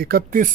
31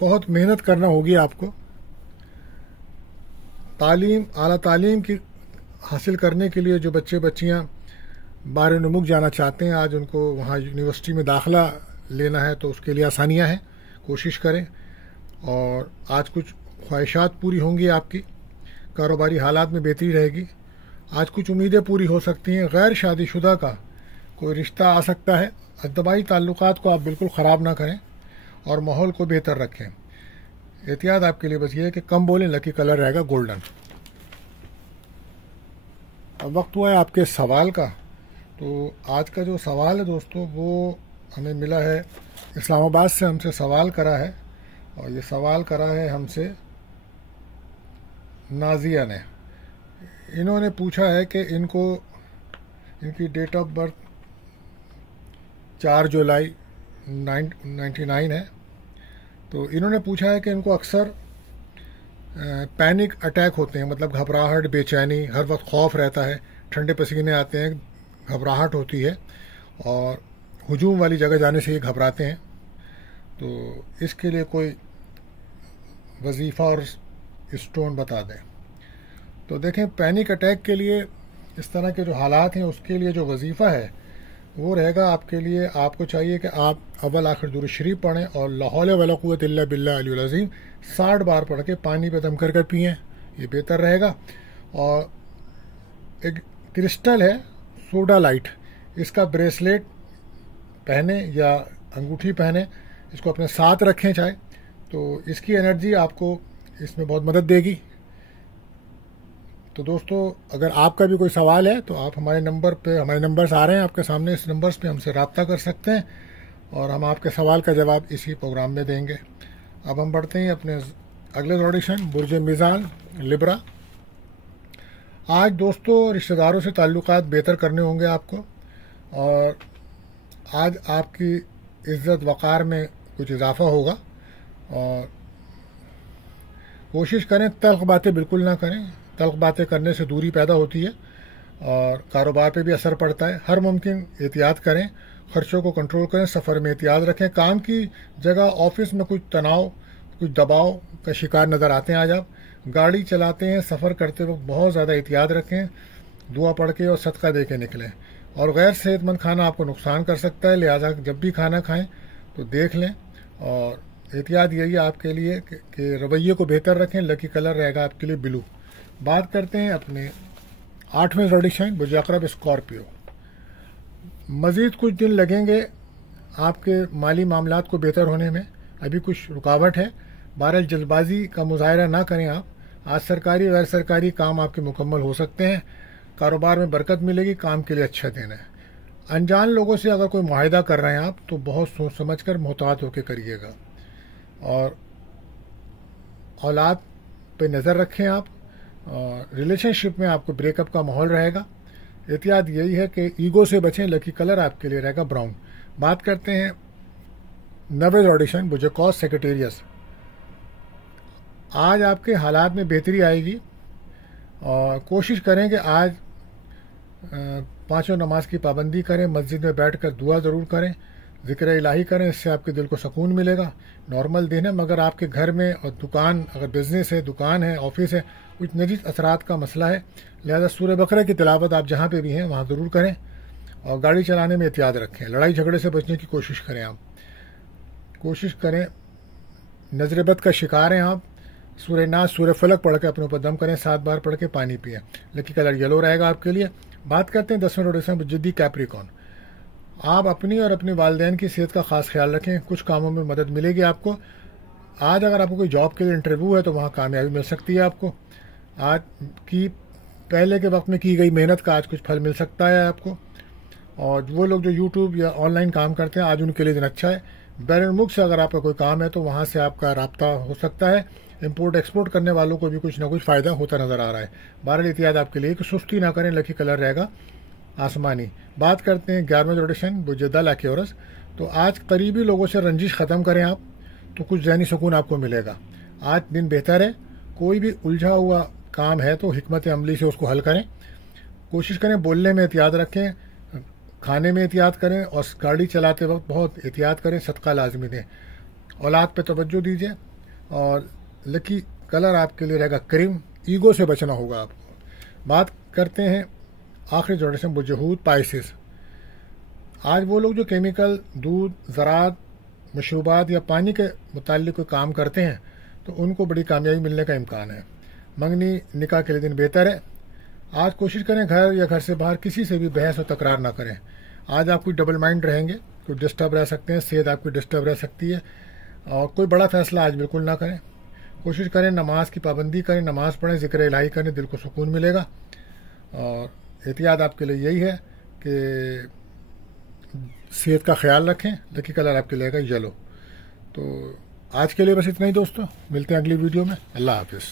بہت محنت کرنا ہوگی آپ کو. اعلیٰ تعلیم کی حاصل کرنے کے لیے جو بچے بچیاں بار نمک جانا چاہتے ہیں، آج ان کو وہاں یونیورسٹی میں داخلہ لینا ہے تو اس کے لیے آسانیاں ہیں. کوشش کریں اور آج کچھ خواہشات پوری ہوں گی آپ کی، کاروباری حالات میں بہتری رہے گی. آج کچھ امیدیں پوری ہو سکتی ہیں. غیر شادی شدہ کا کوئی رشتہ آ سکتا ہے. اجتماعی تعلقات کو آپ بالکل خراب نہ کریں اور ماحول کو بہتر رکھیں. احتیاط آپ کے لیے بس یہ ہے کہ کم بولیں. لکی کلر رہے گا گولڈن. اب وقت ہوا ہے آپ کے سوال کا. تو آج کا جو سوال ہے دوستو وہ ہمیں ملا ہے اسلام آباد سے. ہم سے سوال کرا ہے اور یہ سوال کرا ہے ہم سے نازیہ نے. انہوں نے پوچھا ہے کہ ان کی ڈیٹ آف برتھ 4 جولائی 1999 ہے. تو انہوں نے پوچھا ہے کہ ان کو اکثر پینک اٹیک ہوتے ہیں، مطلب گھبراہٹ، بے چینی، ہر وقت خوف رہتا ہے، ٹھنڈے پسینے آتے ہیں، گھبراہٹ ہوتی ہے اور ہجوم والی جگہ جانے سے یہ گھبراتے ہیں. تو اس کے لیے کوئی وظیفہ اور اسٹون بتا دیں. تو دیکھیں، پینک اٹیک کے لیے اس طرح کے جو حالات ہیں اس کے لیے جو وظیفہ ہے وہ رہے گا آپ کے لیے. آپ کو چاہیے کہ آپ اول آخر درود شریف پڑھیں اور لا حول ولا قوت الا باللہ العلی العظیم 60 بار پڑھ کے پانی پہ دم کر کر پئیں. یہ بہتر رہے گا. اور ایک کرسٹل ہے سوڈا لائٹ، اس کا بریسلیٹ پہنیں یا انگوٹھی پہنیں، اس کو اپنے ساتھ رکھیں چاہے، تو اس کی انرجی آپ کو اس میں بہت مدد دے گی. تو دوستو، اگر آپ کا بھی کوئی سوال ہے تو آپ ہمارے نمبرز آ رہے ہیں آپ کے سامنے، اس نمبرز پہ ہم سے رابطہ کر سکتے ہیں اور ہم آپ کے سوال کا جواب اسی پروگرام میں دیں گے. اب ہم بڑھتے ہیں اپنے اگلے آڈیشن، برج میزان لبرا. آج دوستو رشتہ داروں سے تعلقات بہتر کرنے ہوں گے آپ کو، اور آج آپ کی عزت وقار میں کچھ اضافہ ہوگا. اور کوشش کریں تلخ باتیں بالکل نہ کریں. تلخ باتیں کرنے سے دوری پیدا ہوتی ہے اور کاروبار پہ بھی اثر پڑتا ہے. ہر ممکن احتیاط کریں، خرچوں کو کنٹرول کریں، سفر میں احتیاط رکھیں. کام کی جگہ، آفس میں کچھ تناؤ، کچھ دباؤ کا شکار نظر آتے ہیں. آج آپ گاڑی چلاتے ہیں، سفر کرتے وقت بہت زیادہ احتیاط رکھیں. دعا پڑھ کے اور صدقہ دے کے نکلیں. اور غیر صحت مند کھانا آپ کو نقصان کر سکتا ہے، لہٰذا جب بھی کھانا کھائیں تو دیکھ لیں. اور احتیاط یہی ہے آپ کے لیے کہ رویے کو بہتر رکھیں. لکی کلر رہے گا آپ کے لیے بلو. بات کرتے ہیں اپنے 8ویں زوڈیشن برج عقرب اسکارپیو. مزید کچھ دن لگیں گے آپ کے مالی معاملات کو بہتر ہونے میں. ابھی کچھ رکاوٹ ہے. بہرحال جلد بازی کا مظاہرہ نہ کریں آپ. آج سرکاری غیر سرکاری کام آپ کے مکمل ہو سکتے ہیں. کاروبار میں برکت ملے گی. کام کے لیے اچھا دن ہے. انجان لوگوں سے اگر کوئی معاہدہ کر رہے ہیں آپ تو بہت سوچ سمجھ کر محتاط ہو کے کریے گا. اور اولاد پہ نظر رکھیں آپ. اور ریلیشن شپ میں آپ کو بریک اپ کا ماحول رہے گا. احتیاط یہی ہے کہ ایگو سے بچیں. لکی کلر آپ کے لیے رہے گا براؤن. بات کرتے ہیں 9ویں آڈیشن برج قوس سیکریٹریس. آج آپ کے حالات میں بہتری آئے گی اور کوشش کریں کہ آج 5 نماز کی پابندی کریں. مسجد میں بیٹھ کر دعا ضرور کریں، ذکر الہی کریں. اس سے آپ کے دل کو سکون ملے گا. نارمل دن ہے، مگر آپ کے گھر میں اور دکان، اگر بزنس ہے، دکان ہے، آفس ہے، کچھ نجی اثرات کا مسئلہ ہے. لہذا سورہ بقرہ کی تلاوت آپ جہاں پہ بھی ہیں وہاں ضرور کریں. اور گاڑی چلانے میں احتیاط رکھیں. لڑائی جھگڑے سے بچنے کی کوشش کریں. آپ کوشش کریں. نظر بد کا شکار ہیں آپ. سورہ ناس، سورہ فلق پڑھ کے اپنے اوپر دم کریں. 7 بار پڑھ کے پانی پئیں. لکی کلر یلو رہے گا آپ کے لیے. بات کرتے ہیں 10ویں آڈیشن جدی کیپریکون. آپ اپنی اور اپنے والدین کی صحت کا خاص خیال رکھیں. کچھ کاموں میں مدد ملے گی آپ کو. آج اگر آپ کو کوئی جاب کے لیے انٹرویو ہے تو وہاں کامیابی مل سکتی ہے آپ کو. آج کی پہلے کے وقت میں کی گئی محنت کا آج کچھ پھل مل سکتا ہے آپ کو. اور وہ لوگ جو یوٹیوب یا آن لائن کام کرتے ہیں آج ان کے لیے دن اچھا ہے. بیرون ملک سے اگر آپ کا کوئی کام ہے تو وہاں سے آپ کا رابطہ ہو سکتا ہے. امپورٹ ایکسپورٹ کرنے والوں کو بھی کچھ نہ کچھ فائدہ ہوتا نظر آ رہا ہے. بہرحال احتیاط آپ کے لیے کہ سستی نہ کریں. لکی کلر رہے گا آسمانی. بات کرتے ہیں 11ویں آڈیشن برج دل ایکیورس. تو آج قریبی لوگوں سے رنجش ختم کریں آپ تو کچھ ذہنی سکون آپ کو ملے گا. آج دن بہتر ہے. کوئی بھی الجھا ہوا کام ہے تو حکمت عملی سے اس کو حل کریں. کوشش کریں بولنے میں احتیاط رکھیں، کھانے میں احتیاط کریں اور گاڑی چلاتے وقت بہت احتیاط کریں. صدقہ لازمی دیں. اولاد پہ توجہ دیجیے. اور لکی کلر آپ کے لیے رہے گا کریم. ایگو سے بچنا ہوگا آپ کو. بات کرتے ہیں آخری جنریشن وجوہات پائسز. آج وہ لوگ جو کیمیکل دودھ زراعت مشروبات یا پانی کے متعلق کوئی کام کرتے ہیں تو ان کو بڑی کامیابی ملنے کا امکان ہے. منگنی نکاح کے لیے دن بہتر ہے. آج کوشش کریں گھر یا گھر سے باہر کسی سے بھی بحث و تکرار نہ کریں. آج آپ کوئی ڈبل مائنڈ رہیں گے, کوئی ڈسٹرب رہ سکتے ہیں, صحت آپ کی ڈسٹرب رہ سکتی ہے, اور کوئی بڑا فیصلہ آج بالکل نہ کریں. کوشش کریں نماز کی پابندی کریں, نماز پڑھیں, ذکر الہی کریں, دل کو سکون ملے گا. اور احتیاط آپ کے لیے یہی ہے کہ صحت کا خیال رکھیں. لکی کلر آپ کے لے گا یلو. تو آج کے لیے بس اتنا ہی دوستو, ملتے ہیں اگلی ویڈیو میں. اللہ حافظ.